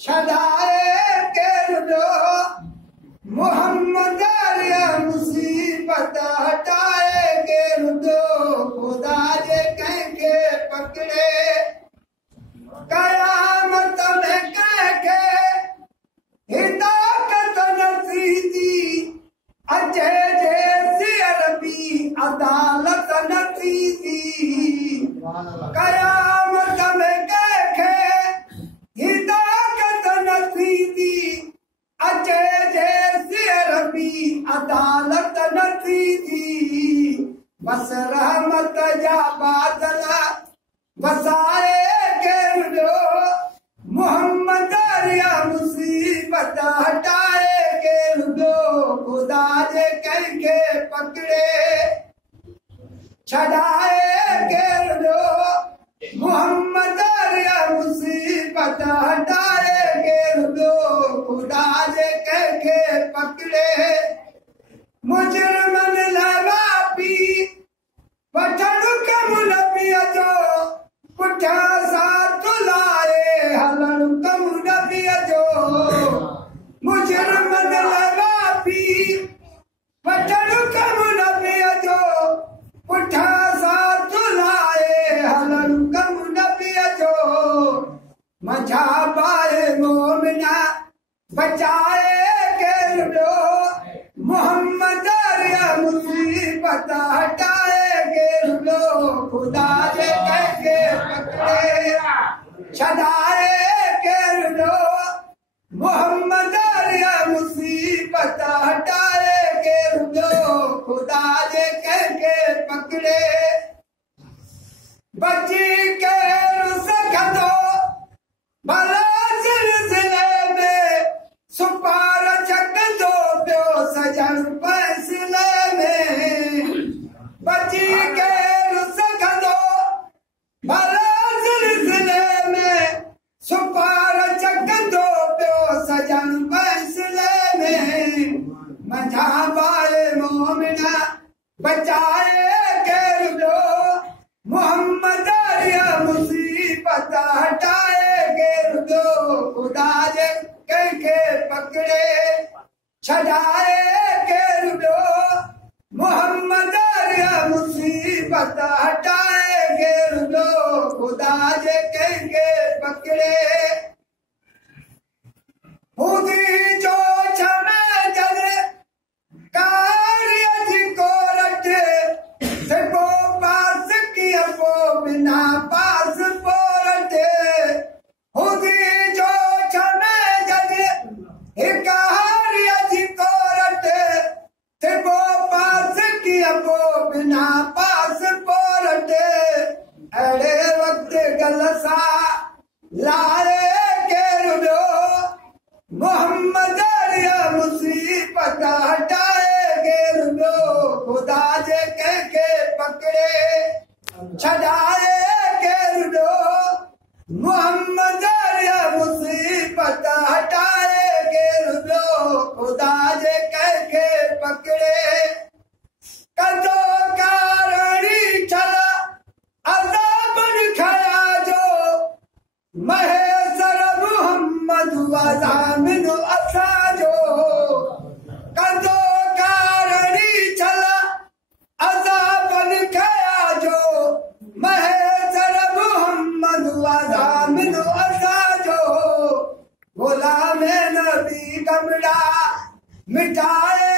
छॾाए केरु ॿियो मोहम्मद मुसीबत हटाए केरु ॿियो ख़ुदा जे कंहिंखे पकड़े क़यामत में कंहिंखे हिदायत नसीबी अचे जे सिर बि अदालत नसीबी क़यामत में कंहिंखे हिदायत नसीबी अचे जे सिर बि अदालत नसीबी बस रहमत जा बादल वसाए केरु ॿियो मोहम्मद मुसीबत हटाए केरु ॿियो ख़ुदा जे कंहिंखे पकड़े छॾाए केरु ॿियो मोहम्मद मुसीबत हटाए केरु ॿियो ख़ुदा जे कंहिंखे पकड़े मुजरिमनि लाइ माफ़ी वठणु कमु नबीअ जो पुठियां साथ लाए हलणु कमु नबीअ जो मुजरिमनि लाइ माफ़ी वठणु कमु नबीअ जो पुठियां साथ लाए हलणु कमु नबीअ जो मझा पाए मोमिना बचाए केरु ॿियो मोहम्मद मुसीबत हटाए केरु ॿियो ख़ुदा जे कंहिंखे पकड़े छॾाए केरु ॿियो मोहम्मद मुसीबत हटाए केरु ॿियो ख़ुदा जे कंहिंखे पकड़े बची केरु सघंदो भला सिलसिले में सुपार छॾंदो पियो सजण फैसले में बची केरु सघंदो भला सिलसिले में सुपार छॾंदो पियो सजण फैसले में मंझा पाए मोमिना बचाए केरु ॿियो मोहम्मद मुसीबत हटाए केरु ॿियो ख़ुदा जे कंहिंखे पकड़े छॾाए केरु ॿियो मोहम्मद मुसीबत हटाए केरु ॿियो ख़ुदा जे कंहिंखे पकड़े ख़ुदी जो छमे जॾहिं कार्य जी कोरट सिपो पास कीअं पोइ बिना पासपोर्ट ख़ुदी जो छमे जॾहिं हिकु हारीअ जी कोरट सिपो पास कीअं पोइ बिना पासपोर्ट अहिड़े वक़्तु गल सां लाए केरु ॿियो मोहम्मद मुसीबत हटाए केरु ॿियो ख़ुदा जे कंहिंखे पकड़े छॾाए केरु ॿियो मोहम्मद मुसीबत हटाए केरु ॿियो ख़ुदा जे कंहिंखे पकड़े कंदो कारणी छल अज़ाबनि खया जो महेसर मोहम्मद ज़ामिन असांजो कंदो कारणी छल अज़ाबनि खया जो महेसर मोहम्मद ज़ामिन असांजो ग़ुलाम नबी कमड़ा मिटाए